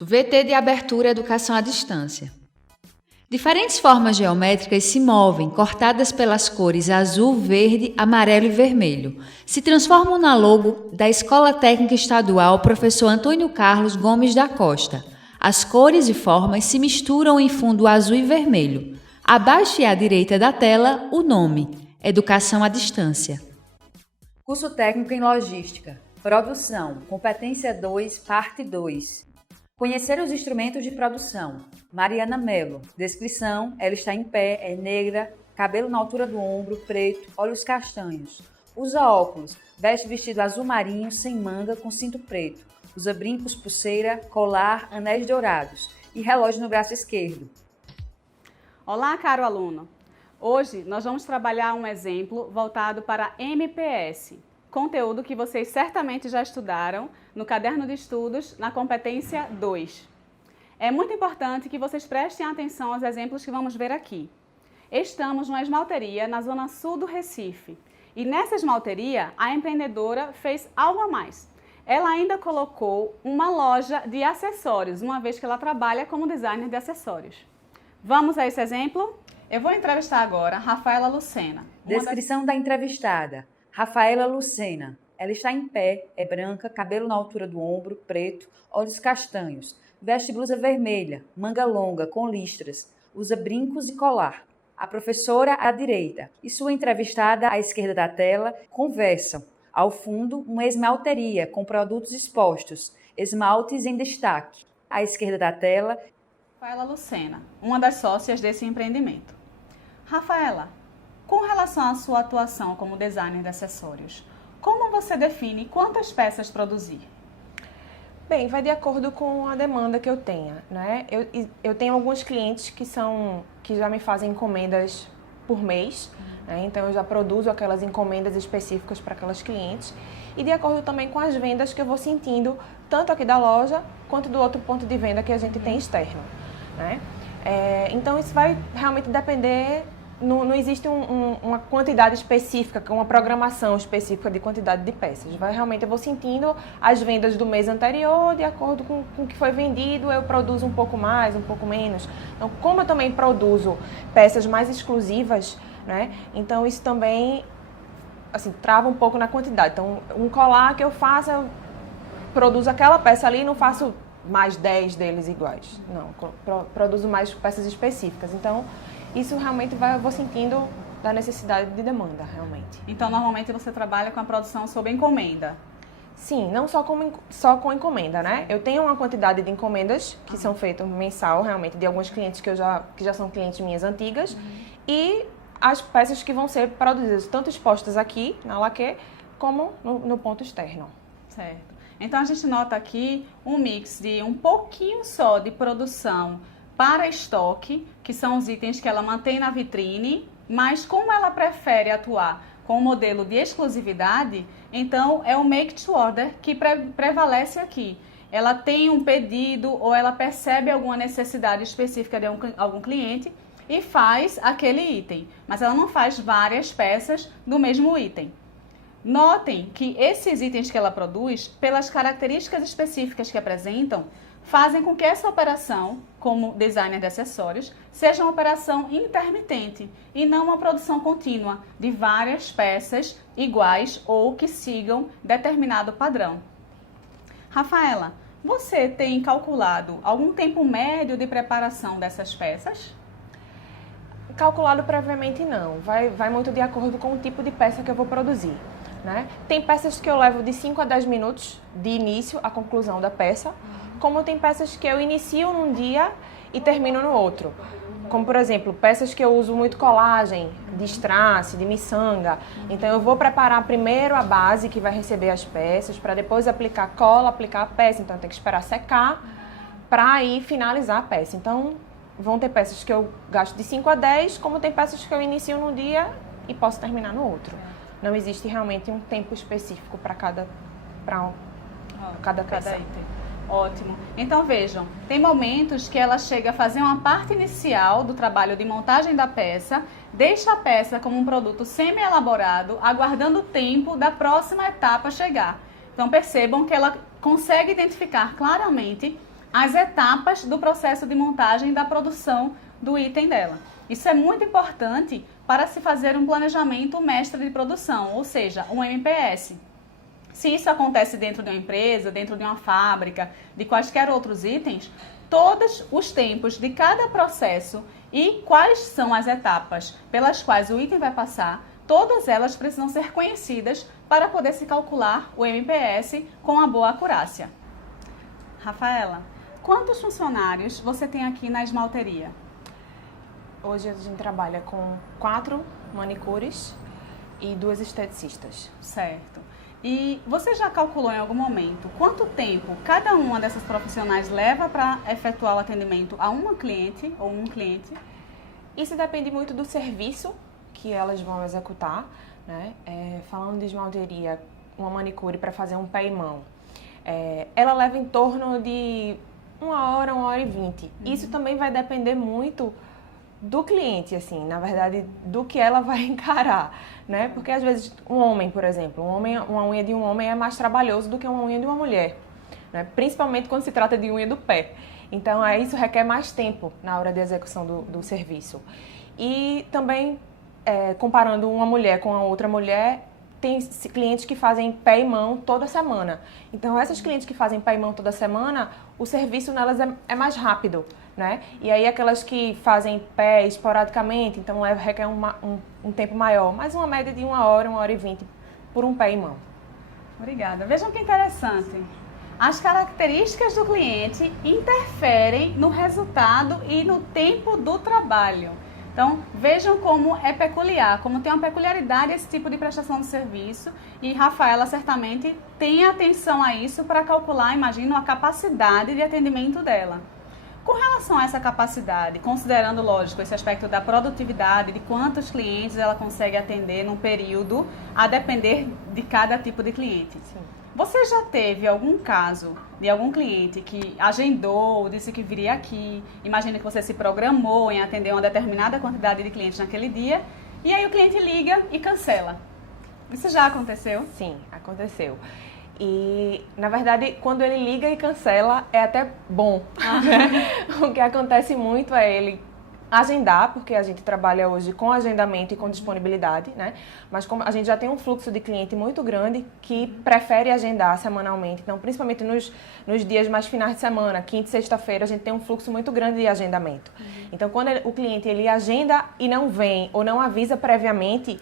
VT de abertura Educação à Distância. Diferentes formas geométricas se movem, cortadas pelas cores azul, verde, amarelo e vermelho. Se transformam na logo da Escola Técnica Estadual Professor Antônio Carlos Gomes da Costa. As cores e formas se misturam em fundo azul e vermelho. Abaixo e à direita da tela, o nome: Educação à Distância. Curso Técnico em Logística. Produção. Competência 2, parte 2. Conhecer os instrumentos de produção. Mariana Melo. Descrição: ela está em pé, é negra, cabelo na altura do ombro, preto, olhos castanhos. Usa óculos, veste vestido azul marinho, sem manga, com cinto preto. Usa brincos, pulseira, colar, anéis dourados e relógio no braço esquerdo. Olá, caro aluno! Hoje nós vamos trabalhar um exemplo voltado para MPS, conteúdo que vocês certamente já estudaram no caderno de estudos na competência 2. É muito importante que vocês prestem atenção aos exemplos que vamos ver aqui. Estamos numa esmalteria na zona sul do Recife e nessa esmalteria a empreendedora fez algo a mais. Ela ainda colocou uma loja de acessórios, uma vez que ela trabalha como designer de acessórios. Vamos a esse exemplo? Eu vou entrevistar agora Rafaela Lucena. Descrição da entrevistada. Rafaela Lucena. Ela está em pé, é branca, cabelo na altura do ombro, preto, olhos castanhos. Veste blusa vermelha, manga longa, com listras. Usa brincos e colar. A professora à direita e sua entrevistada à esquerda da tela conversam. Ao fundo, uma esmalteria com produtos expostos, esmaltes em destaque. À esquerda da tela, Rafaela Lucena, uma das sócias desse empreendimento. Rafaela, com relação à sua atuação como designer de acessórios, como você define quantas peças produzir? Bem, vai de acordo com a demanda que eu tenha, né? Eu tenho alguns clientes que já me fazem encomendas por mês, né? Então eu já produzo aquelas encomendas específicas para aquelas clientes e de acordo também com as vendas que eu vou sentindo, tanto aqui da loja quanto do outro ponto de venda que a gente tem externo, né? Então isso vai realmente depender. Não existe uma quantidade específica, uma programação específica de quantidade de peças. Eu vou sentindo as vendas do mês anterior, de acordo com o que foi vendido, eu produzo um pouco mais, um pouco menos. Então, como eu também produzo peças mais exclusivas, né? Então isso também assim, trava um pouco na quantidade. Então, um colar que eu faço, eu produzo aquela peça ali e não faço mais 10 deles iguais. Não, produzo mais peças específicas. Então, isso realmente eu vou sentindo da necessidade de demanda, realmente. Então, normalmente você trabalha com a produção sob encomenda? Sim, não só com encomenda, né? Eu tenho uma quantidade de encomendas que são feitas mensal, realmente, de alguns clientes que já são clientes minhas antigas, e as peças que vão ser produzidas, tanto expostas aqui, na laque, como no ponto externo. Certo. Então, a gente nota aqui um mix de um pouquinho só de produção para estoque, que são os itens que ela mantém na vitrine, mas como ela prefere atuar com o modelo de exclusividade, então é o make to order que prevalece aqui. Ela tem um pedido ou ela percebe alguma necessidade específica de algum cliente e faz aquele item, mas ela não faz várias peças do mesmo item. Notem que esses itens que ela produz, pelas características específicas que apresentam, fazem com que essa operação, como designer de acessórios, seja uma operação intermitente e não uma produção contínua de várias peças iguais ou que sigam determinado padrão. Rafaela, você tem calculado algum tempo médio de preparação dessas peças? Calculado previamente não, vai muito de acordo com o tipo de peça que eu vou produzir, né? Tem peças que eu levo de 5 a 10 minutos de início à conclusão da peça, como tem peças que eu inicio num dia e termino no outro. Como, por exemplo, peças que eu uso muito colagem, de strass, de miçanga. Então, eu vou preparar primeiro a base que vai receber as peças, para depois aplicar cola, aplicar a peça. Então, eu tenho que esperar secar para aí finalizar a peça. Então, vão ter peças que eu gasto de 5 a 10, como tem peças que eu inicio num dia e posso terminar no outro. Não existe realmente um tempo específico para cada peça. Item. Ótimo. Então vejam, tem momentos que ela chega a fazer uma parte inicial do trabalho de montagem da peça, deixa a peça como um produto semi-elaborado, aguardando o tempo da próxima etapa chegar. Então percebam que ela consegue identificar claramente as etapas do processo de montagem da produção do item dela. Isso é muito importante para se fazer um planejamento mestre de produção, ou seja, um MPS. Se isso acontece dentro de uma empresa, dentro de uma fábrica, de quaisquer outros itens, todos os tempos de cada processo e quais são as etapas pelas quais o item vai passar, todas elas precisam ser conhecidas para poder se calcular o MPS com a boa acurácia. Rafaela, quantos funcionários você tem aqui na esmalteria? Hoje a gente trabalha com 4 manicures e 2 esteticistas. Certo. E você já calculou em algum momento quanto tempo cada uma dessas profissionais leva para efetuar o atendimento a uma cliente ou um cliente? Isso depende muito do serviço que elas vão executar, né? Falando de esmalteria, uma manicure para fazer um pé e mão, ela leva em torno de 1 hora e 20. Isso também vai depender muito do cliente, assim, na verdade, do que ela vai encarar, né? Porque às vezes um homem, por exemplo, uma unha de um homem é mais trabalhoso do que uma unha de uma mulher, né? Principalmente quando se trata de unha do pé. Então, isso requer mais tempo na hora de execução do serviço. E também, comparando uma mulher com a outra mulher, tem clientes que fazem pé e mão toda semana. Então, essas clientes que fazem pé e mão toda semana, o serviço nelas é mais rápido, né? E aí, aquelas que fazem pé esporadicamente, então requer um tempo maior, mas uma média de 1 hora e 20 por um pé e mão. Obrigada. Vejam que interessante. As características do cliente interferem no resultado e no tempo do trabalho. Então, vejam como é peculiar, como tem uma peculiaridade esse tipo de prestação de serviço, e Rafaela certamente tem atenção a isso para calcular, imagino, a capacidade de atendimento dela. Com relação a essa capacidade, considerando, lógico, esse aspecto da produtividade, de quantos clientes ela consegue atender num período, a depender de cada tipo de cliente. Sim. Você já teve algum caso de algum cliente que agendou, disse que viria aqui, imagina que você se programou em atender uma determinada quantidade de clientes naquele dia, e aí o cliente liga e cancela? Isso já aconteceu? Sim, aconteceu. E, na verdade, quando ele liga e cancela, é até bom. O que acontece muito é ele agendar, porque a gente trabalha hoje com agendamento e com disponibilidade, né? Mas como a gente já tem um fluxo de cliente muito grande que prefere agendar semanalmente, então principalmente nos dias mais finais de semana, quinta e sexta-feira, a gente tem um fluxo muito grande de agendamento. Então quando o cliente ele agenda e não vem ou não avisa previamente,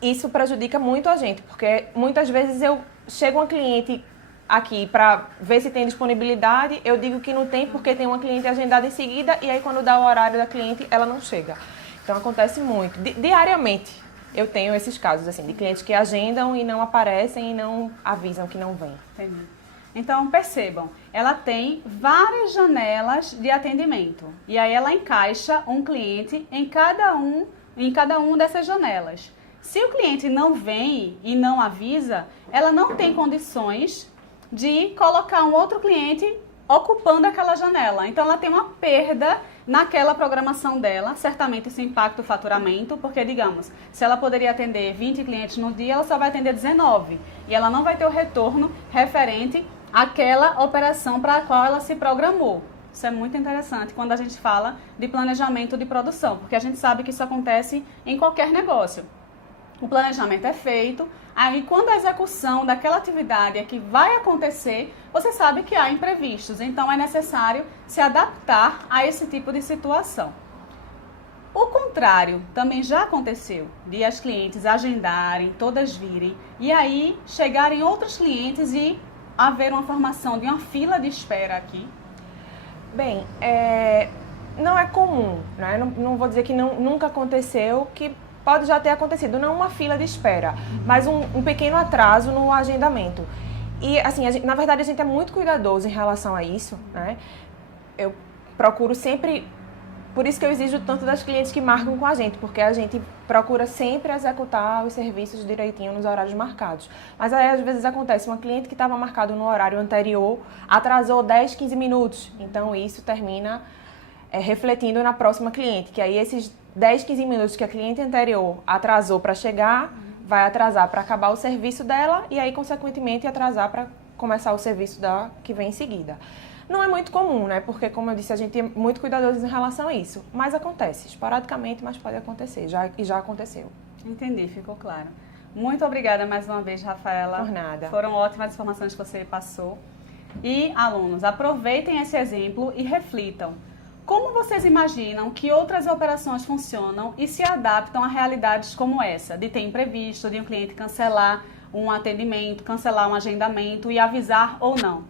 isso prejudica muito a gente, porque muitas vezes eu chego uma cliente aqui para ver se tem disponibilidade, eu digo que não tem porque tem uma cliente agendada em seguida e aí quando dá o horário da cliente, ela não chega. Então acontece muito. Diariamente eu tenho esses casos assim, de clientes que agendam e não aparecem e não avisam que não vêm. Entendi. Então percebam, ela tem várias janelas de atendimento e aí ela encaixa um cliente em cada uma dessas janelas. Se o cliente não vem e não avisa, ela não tem condições de colocar um outro cliente ocupando aquela janela. Então, ela tem uma perda naquela programação dela. Certamente isso impacta o faturamento, porque, digamos, se ela poderia atender 20 clientes no dia, ela só vai atender 19. E ela não vai ter o retorno referente àquela operação para a qual ela se programou. Isso é muito interessante quando a gente fala de planejamento de produção, porque a gente sabe que isso acontece em qualquer negócio. O planejamento é feito, aí quando a execução daquela atividade é que vai acontecer, você sabe que há imprevistos, então é necessário se adaptar a esse tipo de situação. O contrário também já aconteceu, de as clientes agendarem, todas virem, e aí chegarem outros clientes e haver uma formação de uma fila de espera aqui. Bem, não é comum, né? Não vou dizer que nunca aconteceu, que pode já ter acontecido, não uma fila de espera, mas um pequeno atraso no agendamento. E, assim, na verdade, a gente é muito cuidadoso em relação a isso, né? Eu procuro sempre, por isso que eu exijo tanto das clientes que marcam com a gente, porque a gente procura sempre executar os serviços direitinho nos horários marcados. Mas aí, às vezes, acontece uma cliente que estava marcado no horário anterior, atrasou 10, 15 minutos. Então, isso termina refletindo na próxima cliente, que aí esses 10, 15 minutos que a cliente anterior atrasou para chegar, vai atrasar para acabar o serviço dela e aí, consequentemente, atrasar para começar o serviço que vem em seguida. Não é muito comum, né? Porque, como eu disse, a gente é muito cuidadoso em relação a isso. Mas acontece, esporadicamente, mas pode acontecer, e já aconteceu. Entendi, ficou claro. Muito obrigada mais uma vez, Rafaela. Por nada. Foram ótimas informações que você passou. E, alunos, aproveitem esse exemplo e reflitam. Como vocês imaginam que outras operações funcionam e se adaptam a realidades como essa, de ter imprevisto, de um cliente cancelar um atendimento, cancelar um agendamento e avisar ou não?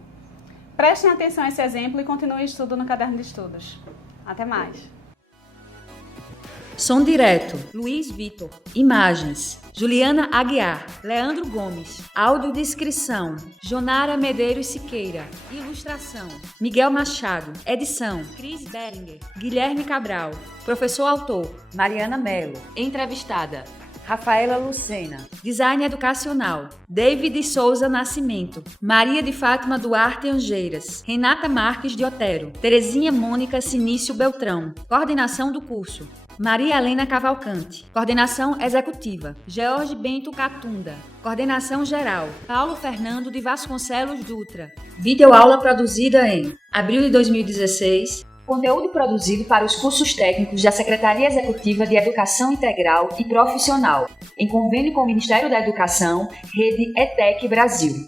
Prestem atenção a esse exemplo e continuem o estudo no caderno de estudos. Até mais! Som direto, Luiz Vitor. Imagens, Juliana Aguiar, Leandro Gomes. Audiodescrição, Jonara Medeiros Siqueira. Ilustração, Miguel Machado. Edição, Cris Beringer. Guilherme Cabral. Professor autor, Mariana Mello. Entrevistada, Rafaela Lucena. Design educacional, David Souza Nascimento. Maria de Fátima Duarte Angeiras. Renata Marques de Otero. Terezinha Mônica Sinício Beltrão. Coordenação do curso, Maria Helena Cavalcante. Coordenação executiva, George Bento Catunda. Coordenação geral, Paulo Fernando de Vasconcelos Dutra. Videoaula produzida em abril de 2016. Conteúdo produzido para os cursos técnicos da Secretaria Executiva de Educação Integral e Profissional, em convênio com o Ministério da Educação, Rede ETEC Brasil.